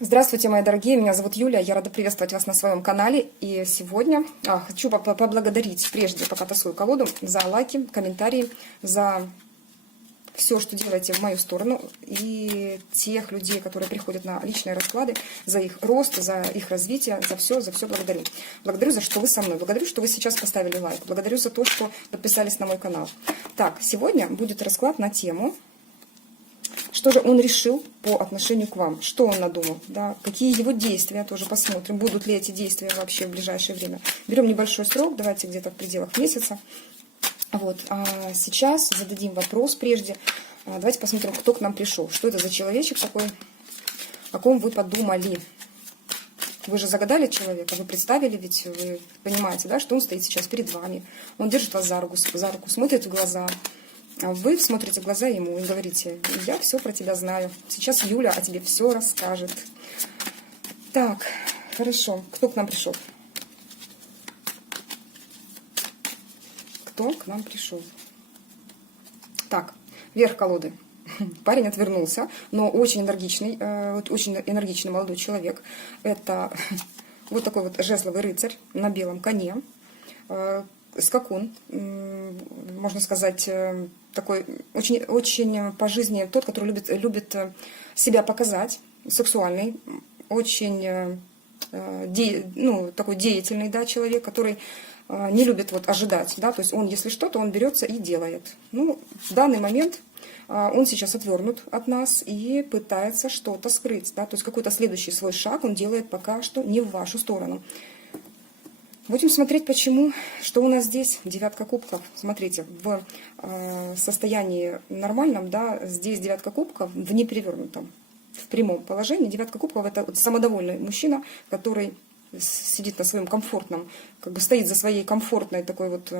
Здравствуйте, мои дорогие, меня зовут Юлия, я рада приветствовать вас на своем канале. И сегодня хочу поблагодарить прежде, пока тасую колоду, за лайки, комментарии, за все, что делаете в мою сторону, и тех людей, которые приходят на личные расклады, за их рост, за их развитие, за все благодарю. Благодарю за что вы со мной, благодарю, что вы сейчас поставили лайк, благодарю за то, что подписались на мой канал. Так, сегодня будет расклад на тему... Что же он решил по отношению к вам? Что он надумал? Да? Какие его действия? Тоже посмотрим. Будут ли эти действия вообще в ближайшее время? Берем небольшой срок, давайте где-то в пределах месяца. Вот. А сейчас зададим вопрос прежде. Давайте посмотрим, кто к нам пришел. Что это за человечек такой, о ком вы подумали? Вы же загадали человека, вы представили, ведь вы понимаете, да, что он стоит сейчас перед вами. Он держит вас за руку, смотрит в глаза. Вы смотрите в глаза ему и говорите: я все про тебя знаю. Сейчас Юля о тебе все расскажет. Так, хорошо. Кто к нам пришел? Кто к нам пришел? Так, верх колоды. Парень отвернулся, но очень энергичный молодой человек. Это вот такой вот жезловый рыцарь на белом коне. Скакун, можно сказать, такой очень по жизни тот, который любит себя показать, сексуальный, очень такой деятельный, да, человек, который не любит вот ожидать, да, то есть он, если что-то, он берется и делает. Ну, в данный момент он сейчас отвернут от нас и пытается что-то скрыть, да, то есть какой-то следующий свой шаг он делает пока что не в вашу сторону. Будем смотреть, почему, что у нас здесь. Девятка кубков. Смотрите, в состоянии нормальном, да, здесь девятка кубков в неперевернутом, в прямом положении. Девятка кубков — это вот самодовольный мужчина, который сидит на своем комфортном, как бы стоит за своей комфортной такой вот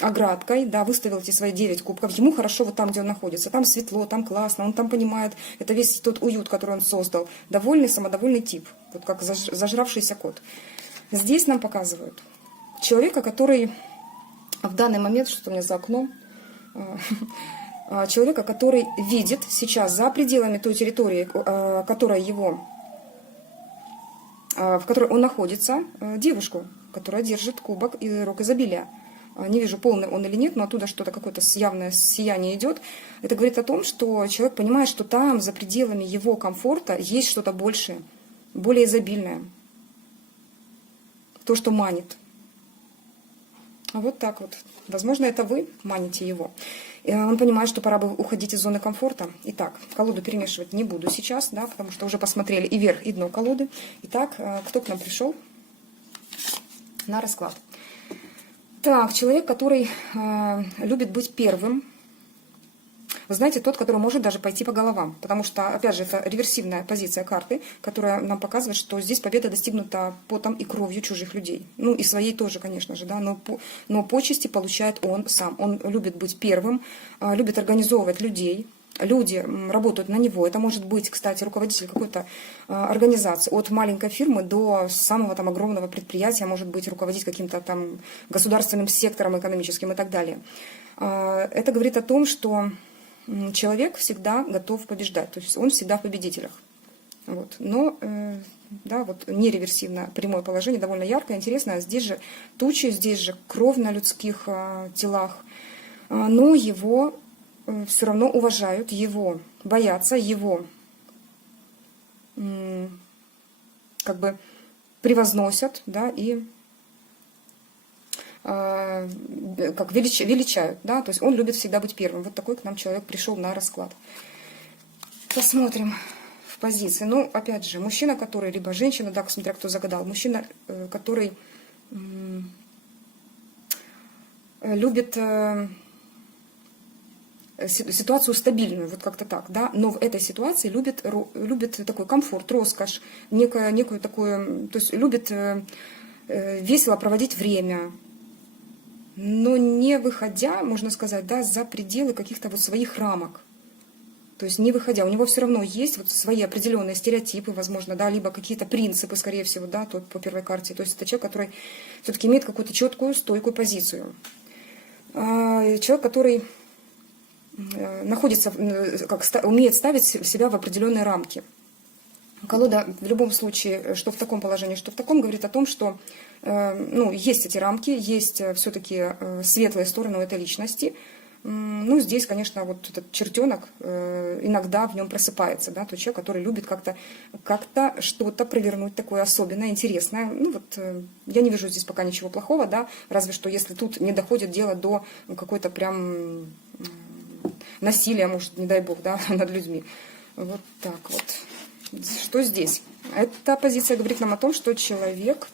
оградкой, да, выставил эти свои 9 кубков. Ему хорошо вот там, где он находится. Там светло, там классно, он там понимает, это весь тот уют, который он создал. Довольный, самодовольный тип, вот как зажравшийся кот. Здесь нам показывают человека, который в данный момент, что-то у меня за окном, человека, который видит сейчас за пределами той территории, в которой он находится, девушку, которая держит кубок и рог изобилия. Не вижу, полный он или нет, но оттуда что-то, какое-то явное сияние идет. Это говорит о том, что человек понимает, что там, за пределами его комфорта, есть что-то большее, более изобильное. То, что манит. Вот так вот. Возможно, это вы маните его. И он понимает, что пора бы уходить из зоны комфорта. Итак, колоду перемешивать не буду сейчас, да, потому что уже посмотрели и верх, и дно колоды. Итак, кто к нам пришел на расклад? Так, человек, который любит быть первым. Вы знаете, тот, который может даже пойти по головам. Потому что, опять же, это реверсивная позиция карты, которая нам показывает, что здесь победа достигнута потом и кровью чужих людей. Ну, и своей тоже, конечно же, да, но почести получает он сам. Он любит быть первым, любит организовывать людей. Люди работают на него. Это может быть, кстати, руководитель какой-то организации. От маленькой фирмы до самого там огромного предприятия, может быть, руководить каким-то там государственным сектором экономическим и так далее. Это говорит о том, что человек всегда готов побеждать, то есть он всегда в победителях. Вот. Но, да, вот нереверсивно прямое положение, довольно яркое, интересное. Здесь же тучи, здесь же кровь на людских телах, но его все равно уважают, его боятся, его как бы превозносят, да, и как величают, да, то есть он любит всегда быть первым. Вот такой к нам человек пришел на расклад. Посмотрим в позиции. Ну, опять же, мужчина, который, либо женщина, да, смотря кто загадал, мужчина, который любит ситуацию стабильную, вот как-то так, да, но в этой ситуации любит такой комфорт, роскошь, некую такую, то есть любит весело проводить время, но не выходя, можно сказать, да, за пределы каких-то вот своих рамок. То есть не выходя, у него все равно есть вот свои определенные стереотипы, возможно, да, либо какие-то принципы, скорее всего, да, тот по первой карте. То есть это человек, который все-таки имеет какую-то четкую, стойкую позицию. Человек, который находится, умеет ставить себя в определенные рамки. Колода в любом случае, что в таком положении, что в таком, говорит о том, что ну, есть эти рамки, есть все-таки светлые стороны у этой личности. Ну, здесь, конечно, вот этот чертенок иногда в нем просыпается, да, тот человек, который любит как-то что-то провернуть такое особенное, интересное. Ну, вот я не вижу здесь пока ничего плохого, да, разве что если тут не доходит дело до какой-то прям насилия, может, не дай бог, да, над людьми. Вот так вот. Что здесь? Эта позиция говорит нам о том, что человек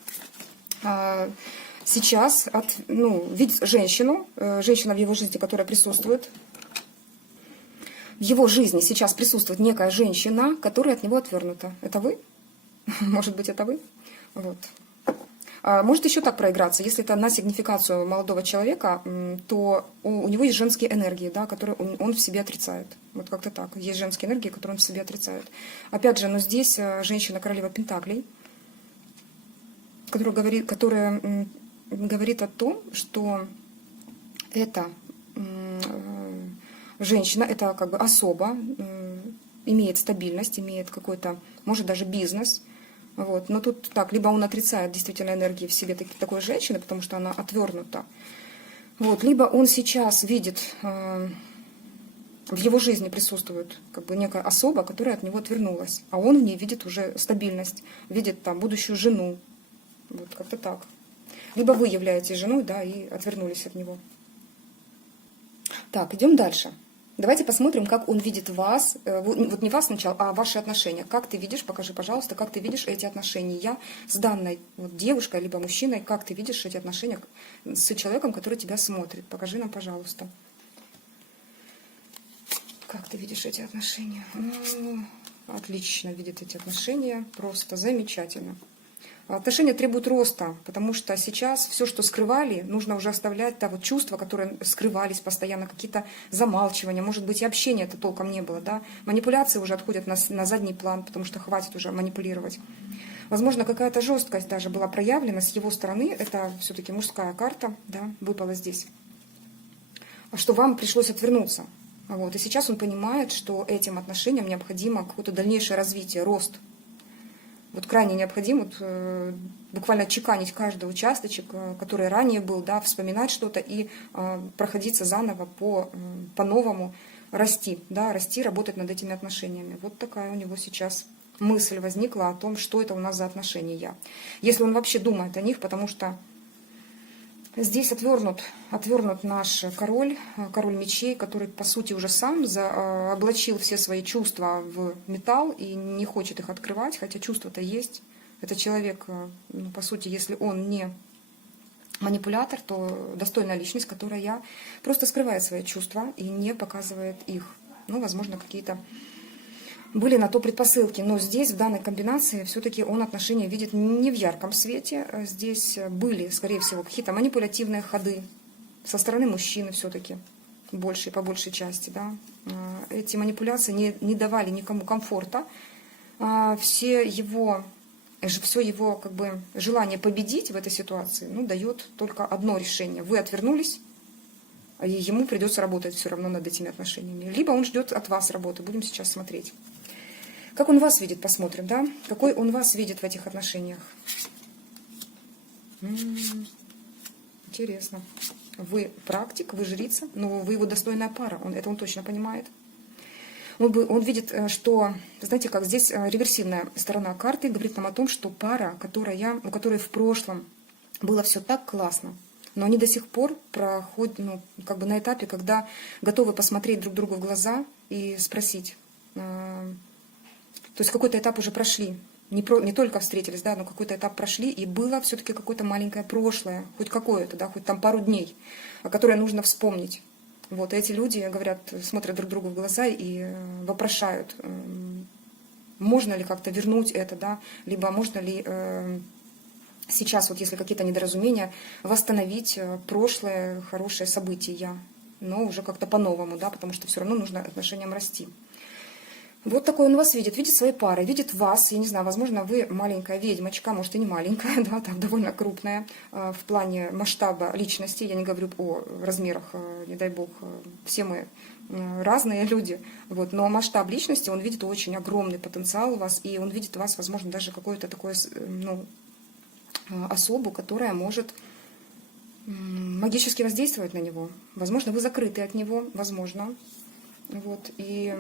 сейчас видит женщину, женщина в его жизни, которая присутствует. В его жизни сейчас присутствует некая женщина, которая от него отвернута. Это вы? Может быть, это вы? Вот. Может еще так проиграться. Если это на сигнификацию молодого человека, то у него есть женские энергии, да, которые он в себе отрицает. Вот как-то так. Есть женские энергии, которые он в себе отрицает. Опять же, но здесь женщина королева Пентаклей, которая говорит о том, что эта женщина, это как бы особа, имеет стабильность, имеет какой-то, может, даже бизнес. Вот. Но тут так, либо он отрицает действительно энергии в себе такой женщины, потому что она отвернута, вот, либо он сейчас видит, в его жизни присутствует как бы некая особа, которая от него отвернулась, а он в ней видит уже стабильность, видит там будущую жену, вот как-то так. Либо вы являетесь женой, да, и отвернулись от него. Так, идем дальше. Давайте посмотрим, как он видит вас, вот не вас сначала, а ваши отношения. Как ты видишь, покажи, пожалуйста, как ты видишь эти отношения с данной вот девушкой, либо мужчиной, как ты видишь эти отношения с человеком, который тебя смотрит. Покажи нам, пожалуйста. Как ты видишь эти отношения? Отлично видит эти отношения, просто замечательно. Отношения требуют роста, потому что сейчас все, что скрывали, нужно уже оставлять, да, вот чувства, которые скрывались постоянно, какие-то замалчивания, может быть, и общения это толком не было, да. Манипуляции уже отходят на задний план, потому что хватит уже манипулировать. Возможно, какая-то жесткость даже была проявлена с его стороны, это все-таки мужская карта, да, выпала здесь, что вам пришлось отвернуться. Вот. И сейчас он понимает, что этим отношениям необходимо какое-то дальнейшее развитие, рост. Вот крайне необходимо буквально чеканить каждый участочек, который ранее был, да, вспоминать что-то и проходиться заново по-новому, расти, да, расти, работать над этими отношениями. Вот такая у него сейчас мысль возникла о том, что это у нас за отношения. Если он вообще думает о них, потому что здесь отвернут наш король мечей, который, по сути, уже сам облачил все свои чувства в металл и не хочет их открывать, хотя чувства-то есть. Это человек, ну, по сути, если он не манипулятор, то достойная личность, которая просто скрывает свои чувства и не показывает их. Ну, возможно, какие-то были на то предпосылки, но здесь, в данной комбинации, все-таки он отношения видит не в ярком свете. Здесь были, скорее всего, какие-то манипулятивные ходы со стороны мужчины все-таки, по большей части. Да. Эти манипуляции не давали никому комфорта. Все его как бы, желание победить в этой ситуации, ну, дает только одно решение. Вы отвернулись, и ему придется работать все равно над этими отношениями. Либо он ждет от вас работы. Будем сейчас смотреть. Как он вас видит, посмотрим, да? Какой он вас видит в этих отношениях? Интересно. Вы практик, вы жрица, но вы его достойная пара. Он точно понимает. Он видит, что, знаете как, здесь реверсивная сторона карты говорит нам о том, что пара, у которой в прошлом было все так классно, но они до сих пор проходят, ну, как бы на этапе, когда готовы посмотреть друг другу в глаза и спросить. То есть какой-то этап уже прошли. Не только встретились, да, но какой-то этап прошли, и было все-таки какое-то маленькое прошлое, хоть какое-то, да, хоть там пару дней, которое нужно вспомнить. Вот, и эти люди говорят, смотрят друг другу в глаза и вопрошают, можно ли как-то вернуть это, да, либо можно ли сейчас, вот если какие-то недоразумения, восстановить прошлое хорошее события, но уже как-то по-новому, да, потому что все равно нужно отношениям расти. Вот такой он вас видит свои пары, видит вас, я не знаю, возможно, вы маленькая ведьмочка, может и не маленькая, да, там довольно крупная в плане масштаба личности, я не говорю о размерах, не дай бог, все мы разные люди, вот, но масштаб личности, он видит очень огромный потенциал у вас, и он видит у вас, возможно, даже какое-то такое, ну, особу, которая может магически воздействовать на него. Возможно, вы закрыты от него, возможно. Вот, и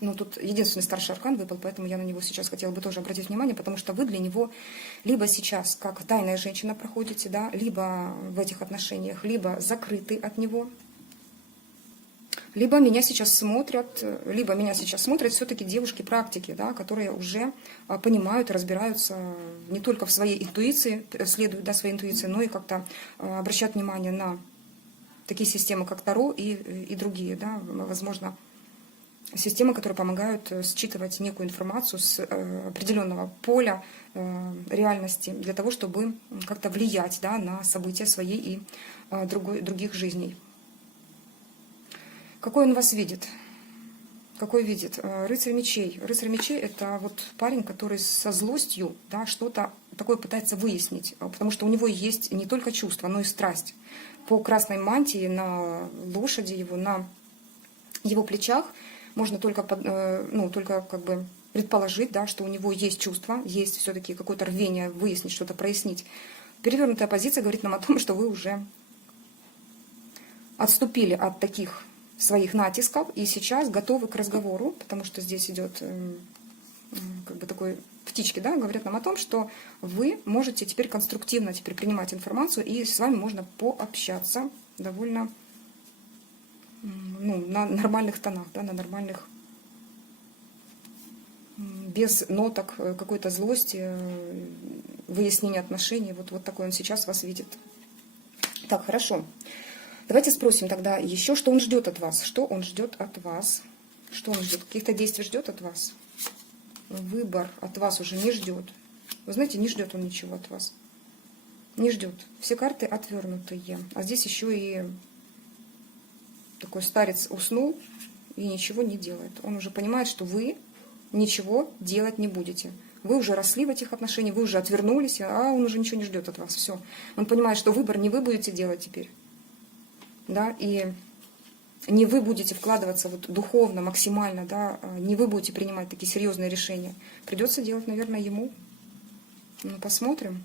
ну, тут единственный старший аркан выпал, поэтому я на него сейчас хотела бы тоже обратить внимание, потому что вы для него либо сейчас как тайная женщина проходите, да, либо в этих отношениях, либо закрыты от него, либо меня сейчас смотрят все-таки девушки-практики, да, которые уже понимают, разбираются не только в своей интуиции, следуют, да, своей интуиции, но и как-то обращают внимание на такие системы, как Таро и другие, да, возможно, системы, которые помогают считывать некую информацию с определенного поля реальности для того, чтобы как-то влиять, да, на события своей и других жизней. Какой он вас видит? Какой видит? Рыцарь мечей. Рыцарь мечей — это вот парень, который со злостью, да, что-то такое пытается выяснить, потому что у него есть не только чувство, но и страсть. По красной мантии на лошади его, на его плечах можно только, только как бы предположить, да, что у него есть чувство, есть все-таки какое-то рвение выяснить, что-то прояснить. Перевернутая позиция говорит нам о том, что вы уже отступили от таких своих натисков и сейчас готовы к разговору, потому что здесь идет как бы такой птички, да, говорят нам о том, что вы можете теперь конструктивно принимать информацию, и с вами можно пообщаться довольно, ну, на нормальных тонах, да, на нормальных, без ноток какой-то злости, выяснения отношений. Вот такой он сейчас вас видит. Так, хорошо. Давайте спросим тогда еще, что он ждет от вас. Что он ждет от вас? Что он ждет? Каких-то действий ждет от вас? Выбор от вас уже не ждет. Вы знаете, не ждет он ничего от вас. Не ждет. Все карты отвернутые. А здесь еще и такой старец уснул и ничего не делает. Он уже понимает, что вы ничего делать не будете. Вы уже росли в этих отношениях, вы уже отвернулись, а он уже ничего не ждет от вас. Все. Он понимает, что выбор не вы будете делать теперь. Да, и не вы будете вкладываться вот духовно, максимально, да, не вы будете принимать такие серьезные решения. Придется делать, наверное, ему. Ну, посмотрим.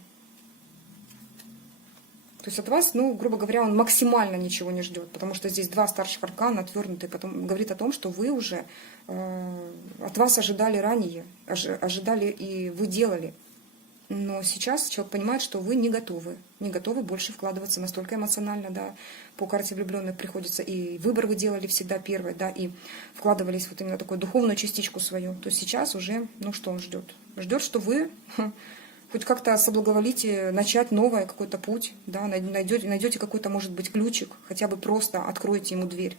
То есть от вас, ну, грубо говоря, он максимально ничего не ждет, потому что здесь два старших аркана отвернутые, потом говорит о том, что вы уже от вас ожидали ранее, ожидали и вы делали. Но сейчас человек понимает, что вы не готовы больше вкладываться настолько эмоционально, да, по карте влюбленных приходится, и выбор вы делали всегда первый, да, и вкладывались вот именно такую духовную частичку свою, то сейчас уже, ну, что он ждет? Ждет, что вы хоть как-то соблаговолите начать новый какой-то путь, да, найдете какой-то, может быть, ключик, хотя бы просто откроете ему дверь.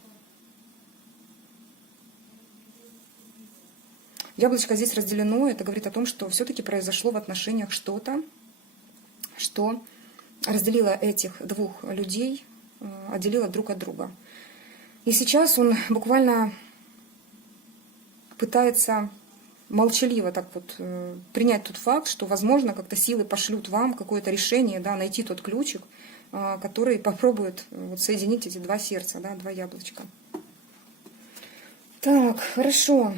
Яблочко здесь разделено, это говорит о том, что все-таки произошло в отношениях что-то, что разделило этих двух людей, отделило друг от друга. И сейчас он буквально пытается молчаливо так вот принять тот факт, что, возможно, как-то силы пошлют вам какое-то решение, да, найти тот ключик, который попробует вот соединить эти два сердца, да, два яблочка. Так, хорошо.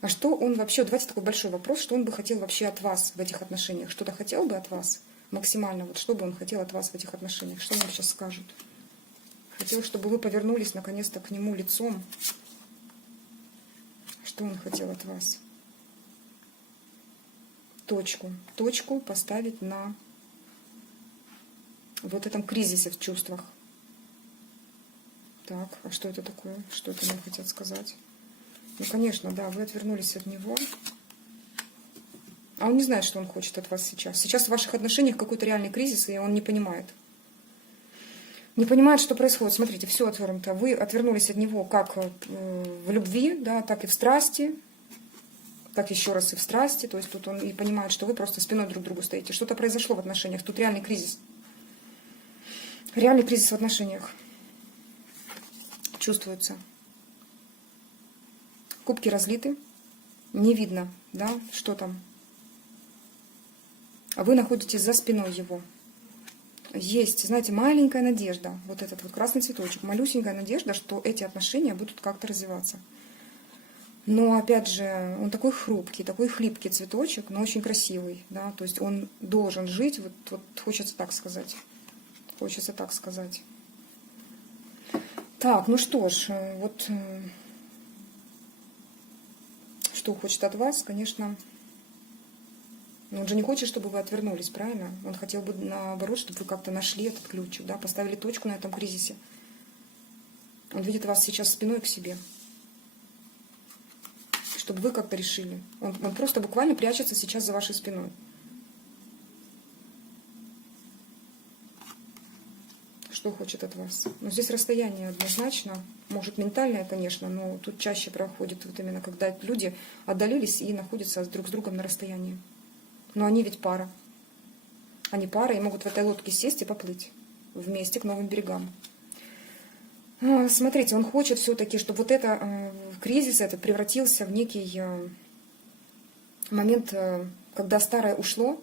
А что он вообще, давайте такой большой вопрос, что он бы хотел вообще от вас в этих отношениях? Что-то хотел бы от вас максимально? Вот что бы он хотел от вас в этих отношениях? Что он вам сейчас скажет? Хотел, чтобы вы повернулись наконец-то к нему лицом. Что он хотел от вас? Точку поставить на вот этом кризисе в чувствах. Так, а что это такое? Что это нам хотят сказать? Ну, конечно, да, вы отвернулись от него. А он не знает, что он хочет от вас сейчас. Сейчас в ваших отношениях какой-то реальный кризис, и он не понимает. Не понимает, что происходит. Смотрите, все отвернуто. Вы отвернулись от него как в любви, да, так и в страсти. Так еще раз и в страсти. То есть тут он и понимает, что вы просто спиной друг к другу стоите. Что-то произошло в отношениях. Тут реальный кризис. Реальный кризис в отношениях. Чувствуется. Кубки разлиты, не видно, да, что там. А вы находитесь за спиной его. есть, знаете, маленькая надежда, вот этот вот красный цветочек, малюсенькая надежда, что эти отношения будут как-то развиваться. Но, опять же, он такой хрупкий, такой хлипкий цветочек, но очень красивый, да, то есть он должен жить, вот хочется так сказать, хочется так сказать. Так, ну что ж, вот что хочет от вас, конечно. Но он же не хочет, чтобы вы отвернулись, правильно? Он хотел бы, наоборот, чтобы вы как-то нашли этот ключик, да, поставили точку на этом кризисе. Он видит вас сейчас спиной к себе. Чтобы вы как-то решили. Он просто буквально прячется сейчас за вашей спиной. Что хочет от вас? Ну, здесь расстояние однозначно. Может, ментальное, конечно, но тут чаще проходит вот именно, когда люди отдалились и находятся друг с другом на расстоянии. Но они ведь пара. Они пара и могут в этой лодке сесть и поплыть вместе к новым берегам. Смотрите, он хочет все-таки, чтобы вот это кризис этот превратился в некий момент, когда старое ушло,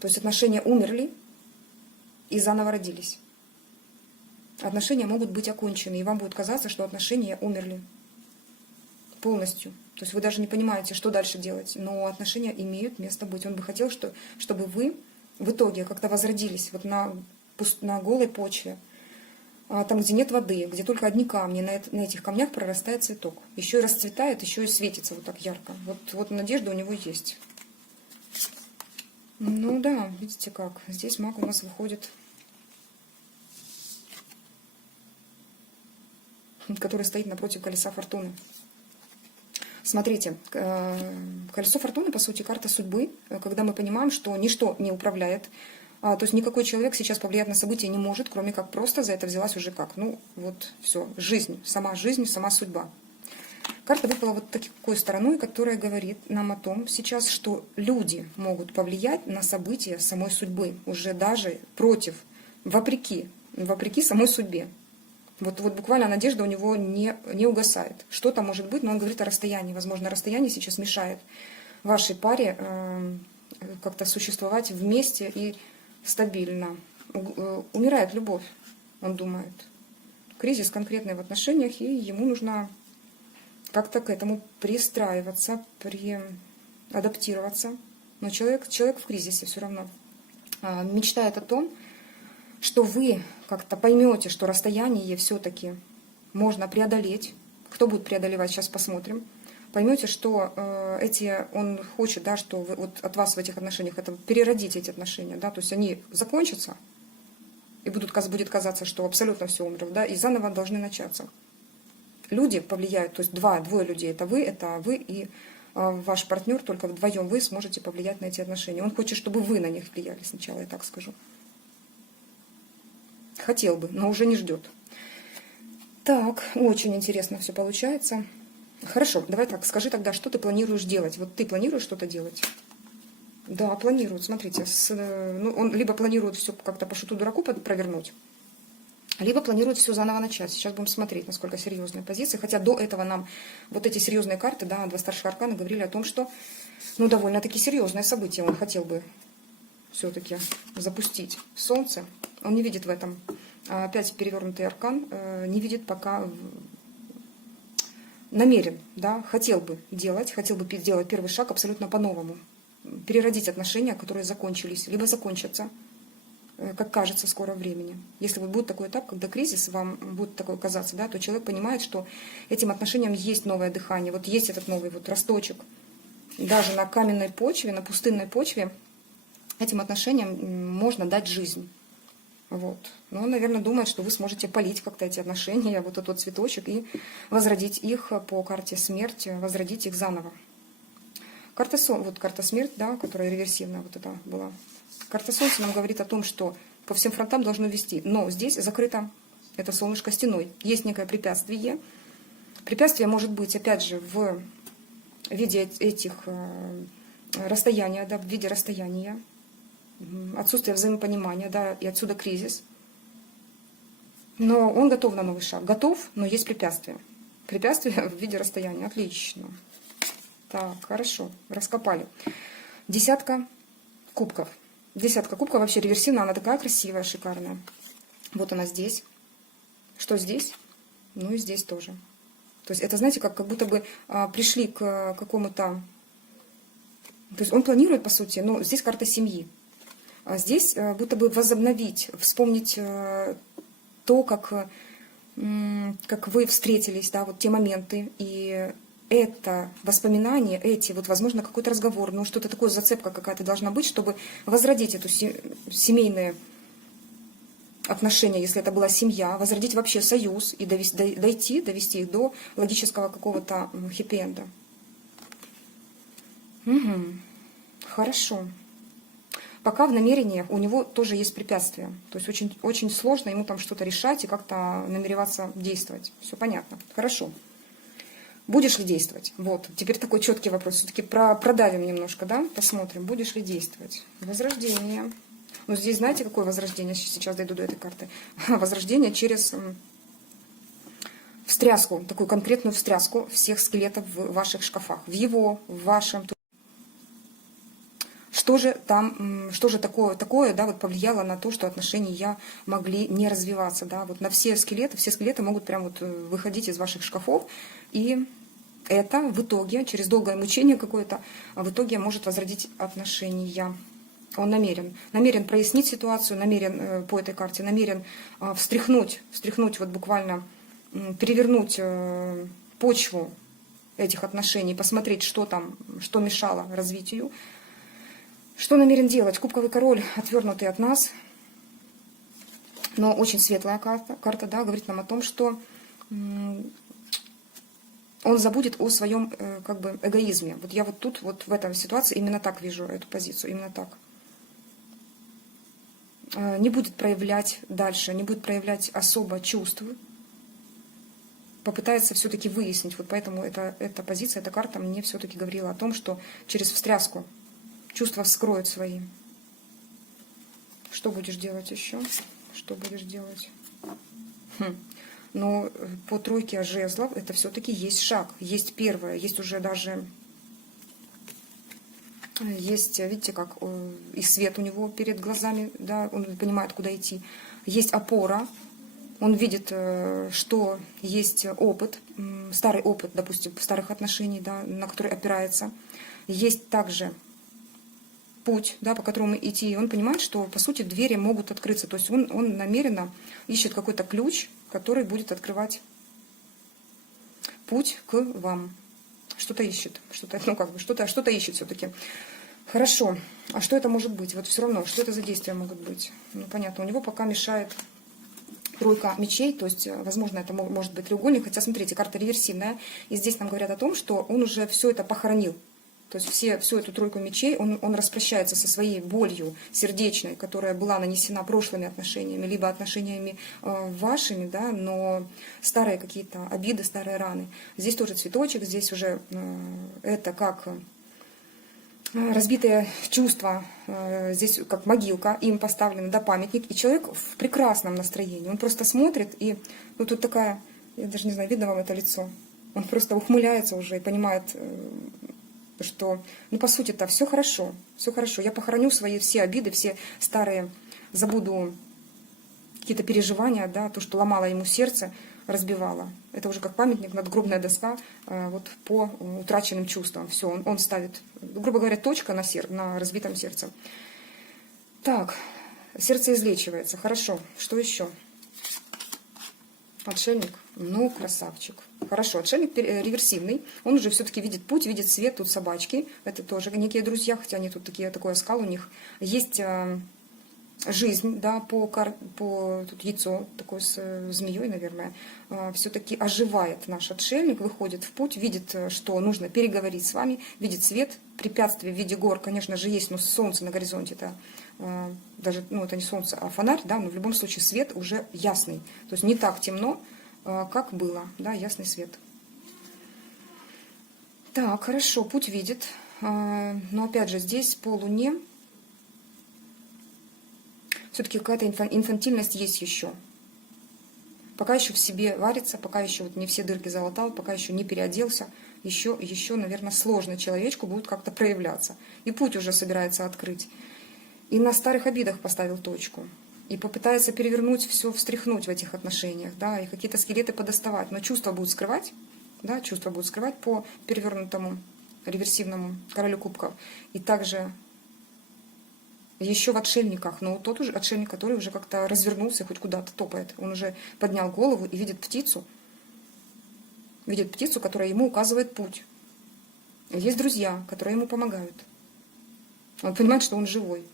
то есть отношения умерли и заново родились. Отношения могут быть окончены, и вам будет казаться, что отношения умерли полностью. То есть вы даже не понимаете, что дальше делать, но отношения имеют место быть. Он бы хотел, чтобы вы в итоге как-то возродились вот на голой почве, там, где нет воды, где только одни камни, на этих камнях прорастает цветок. Еще и расцветает, еще и светится вот так ярко. Вот надежда у него есть. Ну да, видите как. Здесь маг у нас выходит, который стоит напротив колеса фортуны. Смотрите, колесо фортуны, по сути, карта судьбы, когда мы понимаем, что ничто не управляет. То есть никакой человек сейчас повлиять на события не может, кроме как просто за это взялась уже как. Ну, вот все, жизнь, сама судьба. Карта выпала вот такой стороной, которая говорит нам о том сейчас, что люди могут повлиять на события самой судьбы, уже даже против, вопреки самой судьбе. Вот буквально надежда у него не угасает. Что-то может быть, но он говорит о расстоянии. Возможно, расстояние сейчас мешает вашей паре как-то существовать вместе и стабильно. Умирает любовь, он думает. Кризис конкретный в отношениях, и ему нужно как-то к этому пристраиваться, адаптироваться. Но человек в кризисе все равно мечтает о том, что вы как-то поймете, что расстояние все-таки можно преодолеть. Кто будет преодолевать, сейчас посмотрим. Поймете, что он хочет, да, что вот от вас в этих отношениях, это переродить эти отношения, да, то есть они закончатся, и будет казаться, что абсолютно все умерло, да, и заново должны начаться. Люди повлияют, то есть двое людей, это вы и ваш партнер, только вдвоем вы сможете повлиять на эти отношения. Он хочет, чтобы вы на них влияли сначала, я так скажу. Хотел бы, но уже не ждет. Так, очень интересно все получается. Хорошо, давай так, скажи тогда, что ты планируешь делать? Вот ты планируешь что-то делать? Да, планирует, смотрите. Он либо планирует все как-то по шуту дураку провернуть, либо планирует все заново начать. Сейчас будем смотреть, насколько серьезная позиция. Хотя до этого нам вот эти серьезные карты, да, два старших аркана говорили о том, что довольно-таки серьезное событие он хотел бы все-таки запустить. Солнце, он не видит в этом. Опять перевернутый аркан, не видит пока, намерен, да, хотел бы сделать первый шаг абсолютно по-новому. Переродить отношения, которые закончились, либо закончатся, как кажется, в скором времени. Если вот будет такой этап, когда кризис вам будет такой казаться, да, то человек понимает, что этим отношениям есть новое дыхание, вот есть этот новый вот росточек. Даже на каменной почве, на пустынной почве этим отношениям можно дать жизнь. Вот. Но он, наверное, думает, что вы сможете полить как-то эти отношения, вот этот цветочек, и возродить их по карте смерти, возродить их заново. Карта смерть, да, которая реверсивная вот это была. Карта Солнца нам говорит о том, что по всем фронтам должно вести. Но здесь закрыто это солнышко стеной. Есть некое препятствие. Препятствие может быть, опять же, в виде этих расстояния, да, в виде расстояния, отсутствие взаимопонимания, да, и отсюда кризис. Но он готов на новый шаг. Готов, но есть препятствие. Препятствие в виде расстояния. Отлично. Так, хорошо. Раскопали. 10 кубков. Десятка кубков вообще реверсивная, она такая красивая, шикарная. Вот она здесь. Что здесь? Ну и здесь тоже. То есть это, знаете, как будто бы пришли к какому-то... То есть он планирует, по сути, но здесь карта семьи. А здесь будто бы возобновить, вспомнить то, как вы встретились, да, вот те моменты. И это воспоминания, эти, вот, возможно, какой-то разговор, ну, что-то такое, зацепка какая-то должна быть, чтобы возродить эту семейные отношения, если это была семья, возродить вообще союз и довести их до логического какого-то хэппи-энда. Угу. Хорошо. Пока в намерениях у него тоже есть препятствия. То есть очень, очень сложно ему там что-то решать и как-то намереваться действовать. Все понятно. Хорошо. Будешь ли действовать? Вот. Теперь такой четкий вопрос. Все-таки продавим немножко, да? Посмотрим, будешь ли действовать. Возрождение. Ну, здесь знаете, какое возрождение? Сейчас дойду до этой карты. Возрождение через встряску, такую конкретную встряску всех скелетов в ваших шкафах. В его, в вашем. Что же такое, да, вот повлияло на то, что отношения могли не развиваться, да, вот на все скелеты могут прям вот выходить из ваших шкафов, и это в итоге, через долгое мучение какое-то, в итоге может возродить отношения. Он намерен прояснить ситуацию, намерен по этой карте, намерен встряхнуть вот буквально, перевернуть почву этих отношений, посмотреть, что там, что мешало развитию. Что намерен делать? Кубковый король, отвернутый от нас, но очень светлая карта, да, говорит нам о том, что он забудет о своем как бы эгоизме. Вот я вот тут, вот в этой ситуации именно так вижу эту позицию, именно так. Не будет проявлять дальше, не будет проявлять особо чувств, попытается все-таки выяснить. Вот поэтому эта позиция, эта карта мне все-таки говорила о том, что через встряску чувства вскроют свои. Что будешь делать еще? Что будешь делать? Но по тройке жезлов это все-таки есть шаг. Есть первое, есть уже даже... Есть, видите, как и свет у него перед глазами, да, он понимает, куда идти. Есть опора, он видит, что есть опыт, старый опыт, допустим, старых отношений, да, на который опирается. Есть также путь, да, по которому идти, и он понимает, что, по сути, двери могут открыться. То есть он намеренно ищет какой-то ключ, который будет открывать путь к вам. Что-то ищет, что-то ищет все-таки. Хорошо. А что это может быть? Вот все равно, что это за действия могут быть? Ну, понятно, у него пока мешает тройка мечей, то есть, возможно, это может быть треугольник, хотя, смотрите, карта реверсивная, и здесь нам говорят о том, что он уже все это похоронил. То есть всю эту тройку мечей он распрощается со своей болью сердечной, которая была нанесена прошлыми отношениями, либо отношениями вашими, да, но старые какие-то обиды, старые раны. Здесь тоже цветочек, здесь уже это как разбитые чувства, здесь как могилка, им поставлен, да, памятник, и человек в прекрасном настроении. Он просто смотрит, и ну, тут такая, я даже не знаю, видно вам это лицо, он просто ухмыляется уже и понимает, что, ну, по сути-то, все хорошо, я похороню свои все обиды, все старые, забуду какие-то переживания, да, то, что ломало ему сердце, разбивало. Это уже как памятник, надгробная доска вот по утраченным чувствам. Все, он ставит, грубо говоря, точка на разбитом сердце. Так, сердце излечивается, хорошо, что еще? Отшельник, ну, красавчик. Хорошо, отшельник реверсивный, он уже все-таки видит путь, видит свет, тут собачки, это тоже некие друзья, хотя они тут такой оскал у них. Есть жизнь, да, тут яйцо такое с змеей, наверное, все-таки оживает наш отшельник, выходит в путь, видит, что нужно переговорить с вами, видит свет, препятствия в виде гор, конечно же, есть, но солнце на горизонте, это даже, ну, это не солнце, а фонарь, да, но в любом случае свет уже ясный, то есть не так темно, как было, да, ясный свет. Так, хорошо, путь видит, но опять же здесь по Луне все-таки какая-то инфантильность есть еще. Пока еще в себе варится, пока еще вот не все дырки залатал, пока еще не переоделся, еще, наверное, сложно человечку будет как-то проявляться. И путь уже собирается открыть. и на старых обидах поставил точку. И попытается перевернуть все, встряхнуть в этих отношениях, да, и какие-то скелеты подоставать. Но чувства будут скрывать, да, чувства будут скрывать по перевернутому, реверсивному королю кубков. И также еще в отшельниках, но тот уже отшельник, который уже как-то развернулся, хоть куда-то топает. Он уже поднял голову и видит птицу, которая ему указывает путь. Есть друзья, которые ему помогают. Он понимает, что он живой.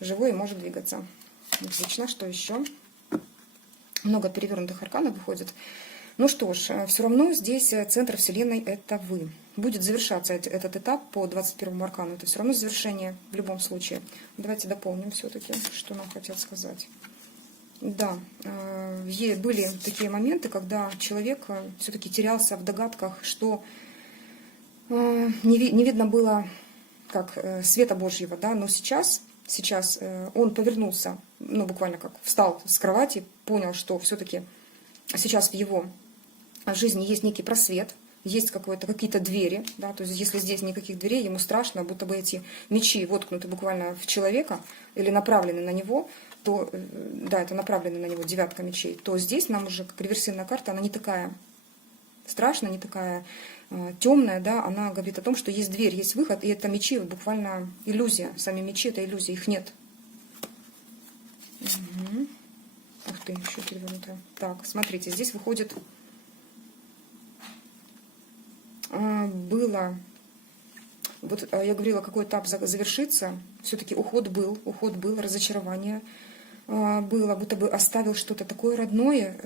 Живой и может двигаться. Отлично, что еще? Много перевернутых арканов выходит. Ну что ж, все равно здесь центр Вселенной — это вы. Будет завершаться этот этап по 21-му аркану. Это все равно завершение в любом случае. Давайте дополним все-таки, что нам хотят сказать. Да, были такие моменты, когда человек все-таки терялся в догадках, что не видно было как света Божьего, да, но сейчас он повернулся, ну буквально как встал с кровати, понял, что все-таки сейчас в его жизни есть некий просвет, есть какие-то двери, да, то есть если здесь никаких дверей, ему страшно, будто бы эти мечи воткнуты буквально в человека или направлены на него, то, да, это направлено на него девятка мечей, то здесь нам уже, как реверсивная карта, она не такая страшная, не такая темная, да, она говорит о том, что есть дверь, есть выход, и это мечи, буквально иллюзия, сами мечи — это иллюзия, их нет. Угу. Ах ты, еще перевернутая. Так, смотрите, здесь выходит... Было, вот я говорила, какой этап завершится, все-таки уход был, разочарование было, будто бы оставил что-то такое родное.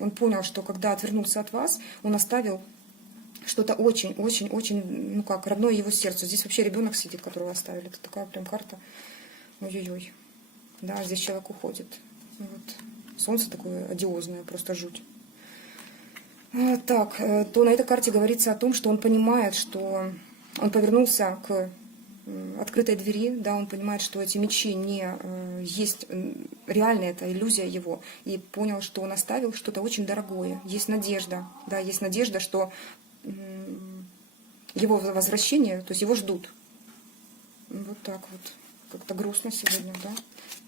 Он понял, что когда отвернулся от вас, он оставил что-то очень, ну как, родное его сердцу. Здесь вообще ребенок сидит, которого оставили. Это такая прям карта. Ой-ой-ой. Да, здесь человек уходит. Вот. Солнце такое одиозное, просто жуть. Так, то на этой карте говорится о том, что он понимает, что он повернулся к открытой двери, да, он понимает, что эти мечи не есть реальная, это иллюзия его, и понял, что он оставил что-то очень дорогое. Есть надежда, да, есть надежда, что его возвращение, то есть его ждут. Вот так вот. Как-то грустно сегодня, да,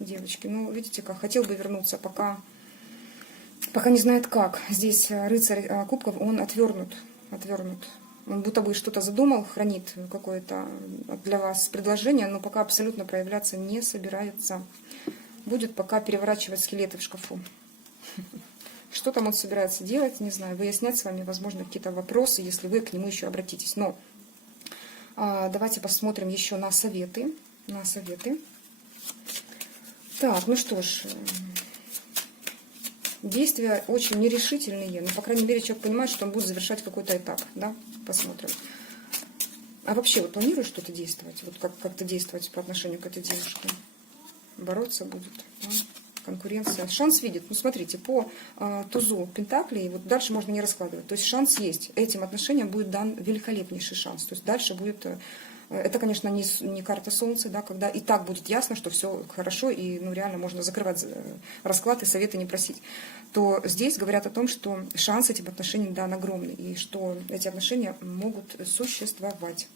девочки. Ну, видите, как хотел бы вернуться, пока не знает как. Здесь рыцарь кубков, он отвернут. Он будто бы что-то задумал, хранит какое-то для вас предложение, но пока абсолютно проявляться не собирается. Будет пока переворачивать скелеты в шкафу. Что там он собирается делать, не знаю, выяснять с вами, возможно, какие-то вопросы, если вы к нему еще обратитесь. Но давайте посмотрим еще на советы. Так, ну что ж, действия очень нерешительные, но, по крайней мере, человек понимает, что он будет завершать какой-то этап, да, посмотрим. А вообще, вы планируете что-то действовать, вот как-то действовать по отношению к этой девушке? Бороться будет, да? Конкуренция. Шанс видит, ну, смотрите, по тузу пентаклей, вот дальше можно не раскладывать, то есть шанс есть, этим отношениям будет дан великолепнейший шанс, то есть дальше будет... Это, конечно, не карта Солнца, да, когда и так будет ясно, что все хорошо, и ну, реально можно закрывать расклад и советы не просить. То здесь говорят о том, что шанс этим отношениям дан огромный, и что эти отношения могут существовать.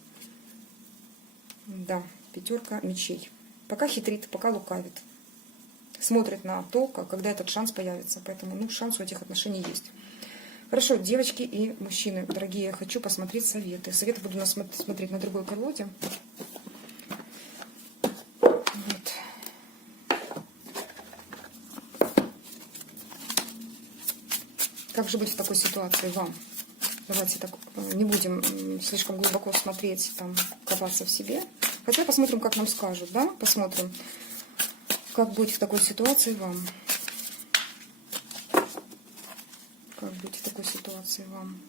Да, пятерка мечей. Пока хитрит, пока лукавит. Смотрит на то, когда этот шанс появится. Поэтому ну, шанс у этих отношений есть. Хорошо, девочки и мужчины, дорогие, я хочу посмотреть советы. Советы буду смотреть на другой колоде. Вот. Как же быть в такой ситуации вам? Давайте так не будем слишком глубоко смотреть, там, копаться в себе. Хотя посмотрим, как нам скажут, да? Посмотрим, как быть в такой ситуации вам. Как быть в такой ситуации вам?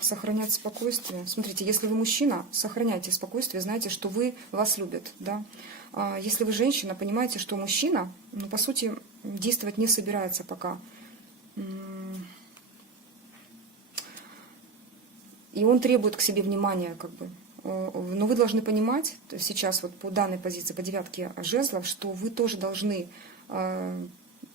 Сохранять спокойствие. Смотрите, если вы мужчина, сохраняйте спокойствие, знайте, что вас любят. Да? А если вы женщина, понимаете, что мужчина, ну, по сути, действовать не собирается пока. И он требует к себе внимания, как бы. Но вы должны понимать, сейчас вот по данной позиции, по девятке жезлов, что вы тоже должны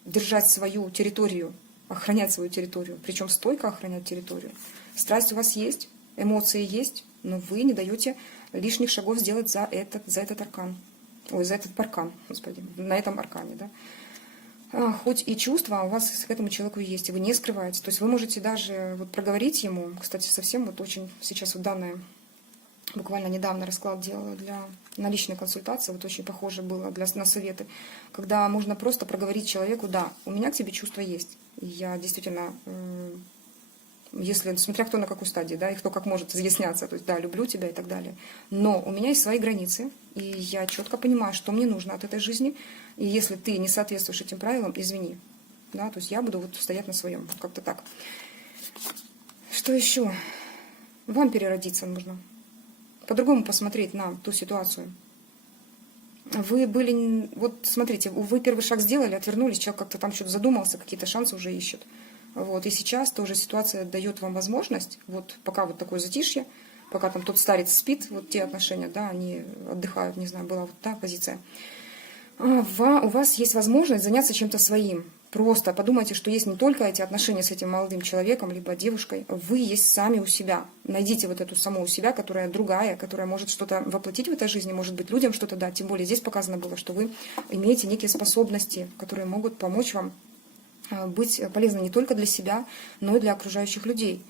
держать свою территорию, охранять свою территорию, причем стойко охранять территорию. Страсть у вас есть, эмоции есть, но вы не даете лишних шагов сделать за этот аркан. Ой, за этот паркан, господи, на этом аркане, да. Хоть и чувства у вас к этому человеку есть, и вы не скрываете. То есть вы можете даже вот проговорить ему, кстати, совсем вот очень сейчас вот данное, буквально недавно расклад делала на личной консультации, вот очень похоже было на советы, когда можно просто проговорить человеку: да, у меня к тебе чувства есть, и я действительно, если, смотря кто на какой стадии, да, и кто как может изъясняться, то есть, да, люблю тебя и так далее, но у меня есть свои границы, и я четко понимаю, что мне нужно от этой жизни, и если ты не соответствуешь этим правилам, извини, да, то есть я буду вот стоять на своем, как-то так. Что еще? Вам переродиться нужно, по-другому посмотреть на ту ситуацию. Вы были, вот смотрите, вы первый шаг сделали, отвернулись, человек как-то там что-то задумался, какие-то шансы уже ищет. Вот, и сейчас тоже ситуация дает вам возможность, вот пока вот такое затишье, пока там тот старец спит, вот те отношения, да, они отдыхают, не знаю, была вот та позиция. У вас есть возможность заняться чем-то своим. Просто подумайте, что есть не только эти отношения с этим молодым человеком, либо девушкой, вы есть сами у себя. Найдите вот эту саму у себя, которая другая, которая может что-то воплотить в этой жизни, может быть, людям что-то дать. Тем более здесь показано было, что вы имеете некие способности, которые могут помочь вам быть полезны не только для себя, но и для окружающих людей.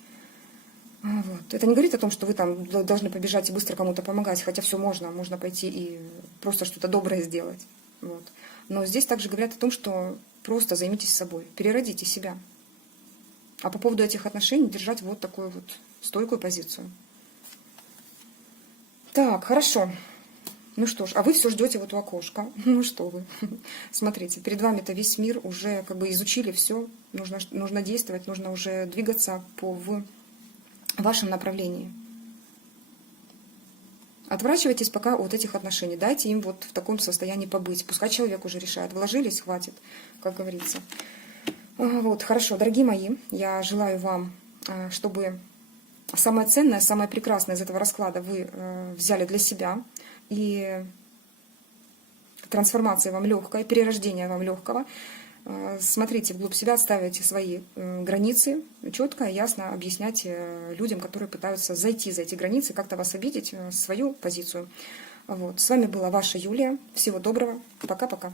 Вот. Это не говорит о том, что вы там должны побежать и быстро кому-то помогать, хотя все можно пойти и просто что-то доброе сделать. Вот. Но здесь также говорят о том, что просто займитесь собой, переродите себя. А по поводу этих отношений держать вот такую вот стойкую позицию. Так, хорошо. Ну что ж, а вы все ждете вот у окошка. Ну что вы. Смотрите, перед вами-то весь мир уже как бы изучили все. Нужно действовать, нужно уже двигаться в вашем направлении. Отворачивайтесь пока от этих отношений. Дайте им вот в таком состоянии побыть. Пускай человек уже решает. Вложились, хватит, как говорится. Вот, хорошо, дорогие мои, я желаю вам, чтобы самое ценное, самое прекрасное из этого расклада вы взяли для себя. И трансформация вам легкая, перерождение вам легкого. Смотрите вглубь себя, ставите свои границы, четко и ясно объясняйте людям, которые пытаются зайти за эти границы, как-то вас обидеть, свою позицию. Вот. С вами была ваша Юлия. Всего доброго. Пока-пока.